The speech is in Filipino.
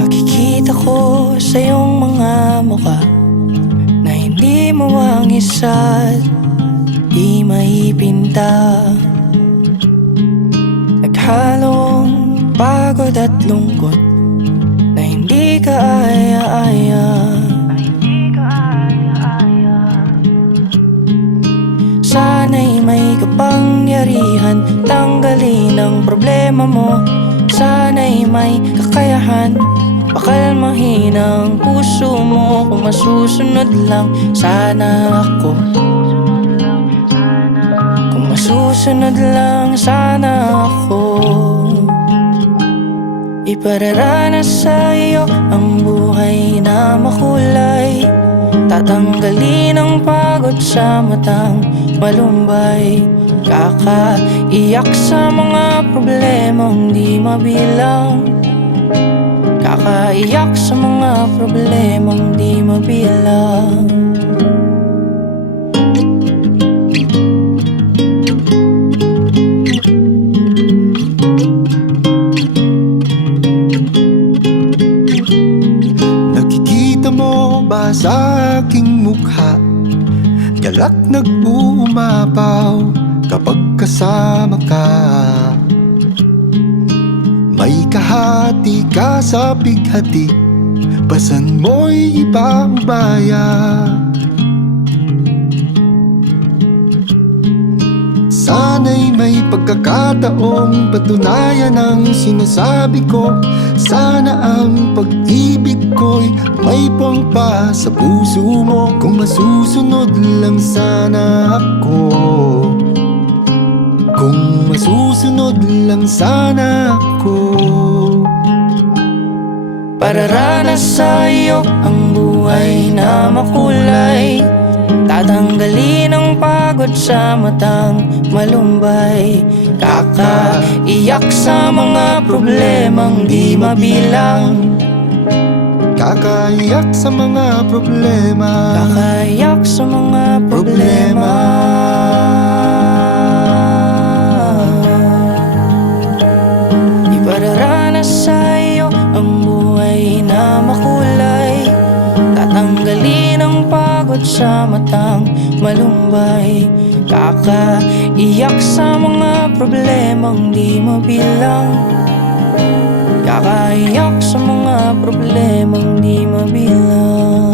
Nakikita ko sa iyong mga mukha na hindi mo ang isa't di maipinta. Naghalong pagod at lungkot na hindi ka aya-aya. Sana'y may kapangyarihan tanggalin ang problema mo. Sana'y may kakayahan pakalmahin ang puso mo. Kung masusunod lang sana ako, kung masusunod lang sana ako. Ipararanas sa iyo ang buhay na makulay. Tatanggalin ang pagod sa matang malumbay. Kakaiyak sa mga problemang di mabilang. Kakaiyak sa mga problemang di mabilang. Nakikita mo ba sa aking mukha? Galak nag-uumapaw kapag kasama ka. May kahati ka sa bighati, pasan mo'y ipaubaya. Sana'y may pagkakataong patunayan ang sinasabi ko. Sana ang pag-ibig ko'y may puwang pa sa puso mo. Kung masusunod lang sana ako, kung masusunod lang sana ako. Pararanas sa iyo ang buhay na makulay. Tatanggalin ang pagod sa matang malumbay. Kakaiyak sa mga problemang di mabilang. Kakaiyak sa mga problema. Kakaiyak sa mga problema. Ipararanas sa iyo ang buhay na makulay. Tatanggalin ang pagod sa matang malumbay. Kakaiyak sa mga problemang di mabilang. Kakaiyak sa mga problemang di mabilang.